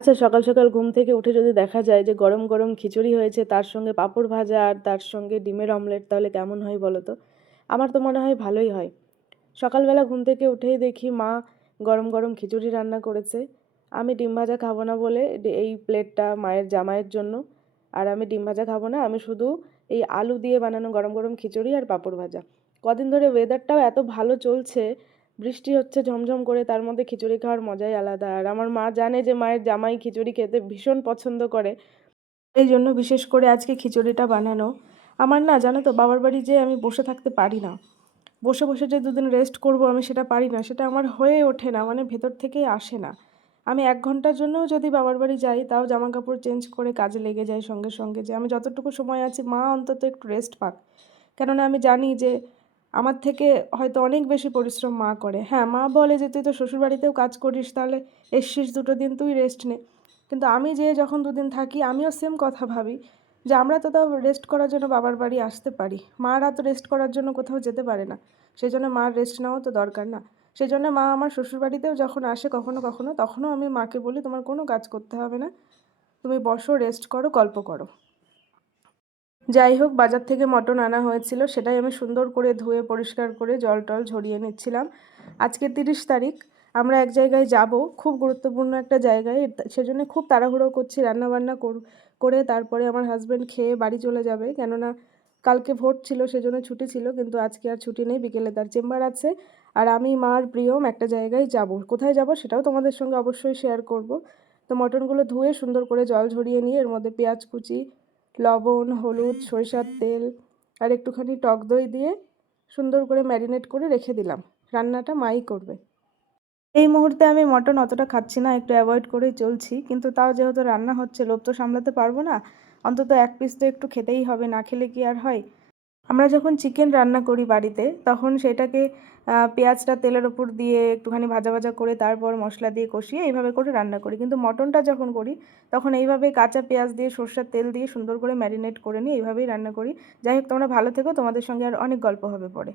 আচ্ছা, সকাল সকাল ঘুম থেকে উঠে যদি দেখা যায় যে গরম গরম খিচুড়ি হয়েছে, তার সঙ্গে পাঁপড় ভাজা আর তার সঙ্গে ডিমের অমলেট, তাহলে কেমন হয় বলো তো? আমার তো মনে হয় ভালোই হয়। সকালবেলা ঘুম থেকে উঠেই দেখি মা গরম গরম খিচুড়ি রান্না করেছে। আমি ডিম ভাজা খাবো না বলে এই প্লেটটা মায়ের জামাইয়ের জন্য। আর আমি ডিম ভাজা খাবো না, আমি শুধু এই আলু দিয়ে বানানো গরম গরম খিচুড়ি আর পাঁপড় ভাজা। কদিন ধরে ওয়েদারটাও এত ভালো চলছে, বৃষ্টি হচ্ছে ঝমঝম করে, তার মধ্যে খিচুড়ি খাওয়ার মজাই আলাদা। আর আমার মা জানে যে মায়ের জামাই খিচুড়ি খেতে ভীষণ পছন্দ করে, এই জন্য বিশেষ করে আজকে খিচুড়িটা বানানো। আমার না, জানো তো, বাবার বাড়ি যেয়ে আমি বসে থাকতে পারি না। বসে বসে যে দুদিন রেস্ট করব আমি সেটা পারি না, সেটা আমার হয়ে ওঠে না, মানে ভেতর থেকেই আসে না। আমি 1 ঘন্টার জন্যও যদি বাবার বাড়ি যাই, তাও জামা কাপড় চেঞ্জ করে কাজে লেগে যাই সঙ্গে সঙ্গে, যে আমি যতটুকু সময় আছি মা অন্তত একটু রেস্ট পাক। কেননা আমি জানি যে আমার থেকে হয়তো অনেক বেশি পরিশ্রম মা করে। হ্যাঁ, মা বলে যে তুই তো শ্বশুরবাড়িতেও কাজ করিস, তাহলে এসছিস 2 দিন, তুই রেস্ট নে। কিন্তু আমি যে যখন 2 দিন থাকি, আমিও সেম কথা ভাবি যে আমরা তো তাও রেস্ট করার জন্য বাবার বাড়ি আসতে পারি, মারা তো রেস্ট করার জন্য কোথাও যেতে পারে না। সেই জন্য মার রেস্ট নেওয়া তো দরকার না। সেই জন্য মা আমার শ্বশুরবাড়িতেও যখন আসে কখনো কখনো, তখনও আমি মাকে বলি তোমার কোনো কাজ করতে হবে না, তুমি বসো, রেস্ট করো, গল্প করো। যাই হোক, বাজার থেকে মটন আনা হয়েছিল, সেটাই আমি সুন্দর করে ধুয়ে পরিষ্কার করে জল টল ঝরিয়ে নিচ্ছিলাম। আজকে 30 তারিখ, আমরা এক জায়গায় যাব, খুব গুরুত্বপূর্ণ একটা জায়গায়। সেজন্য খুব তাড়াহুড়ো করছি, রান্নাবান্না করে তারপরে আমার হাজব্যান্ড খেয়ে বাড়ি চলে যাবে। কেননা কালকে ভোট ছিল, সেজন্য ছুটি ছিল, কিন্তু আজকে আর ছুটি নেই, বিকেলে তার চেম্বার আছে। আর আমি মার প্রিয়ম একটা জায়গায় যাব, কোথায় যাব সেটাও তোমাদের সঙ্গে অবশ্যই শেয়ার করব। তো মটনগুলো ধুয়ে সুন্দর করে জল ঝরিয়ে নিয়ে এর মধ্যে পেঁয়াজ কুচি, লবণ, হলুদ, সরিষার তেল আর একটুখানি টক দই দিয়ে সুন্দর করে ম্যারিনেট করে রেখে দিলাম। রান্নাটা মাই করবে। এই মুহূর্তে আমি মটন অতটা খাচ্ছি না, একটু অ্যাভয়েড করেই চলছি, কিন্তু তাও যেহেতু রান্না হচ্ছে, লোভ তো সামলাতে পারবো না। অন্তত 1 পিস তো একটু খেতেই হবে, না খেলে কি আর হয়? আমরা যখন চিকেন রান্না করি বাড়িতে, তখন সেটাকে পেঁয়াজটা তেলের ওপর দিয়ে একটুখানি ভাজা ভাজা করে তারপর মশলা দিয়ে কষিয়ে এইভাবে করে রান্না করি। কিন্তু মটনটা যখন করি, তখন এইভাবে কাঁচা পেঁয়াজ দিয়ে সরষের তেল দিয়ে সুন্দর করে ম্যারিনেট করে নিই, এইভাবেই রান্না করি। যাই হোক, তোমরা ভালো থেকো, তোমাদের সঙ্গে আর অনেক গল্প হবে পরে।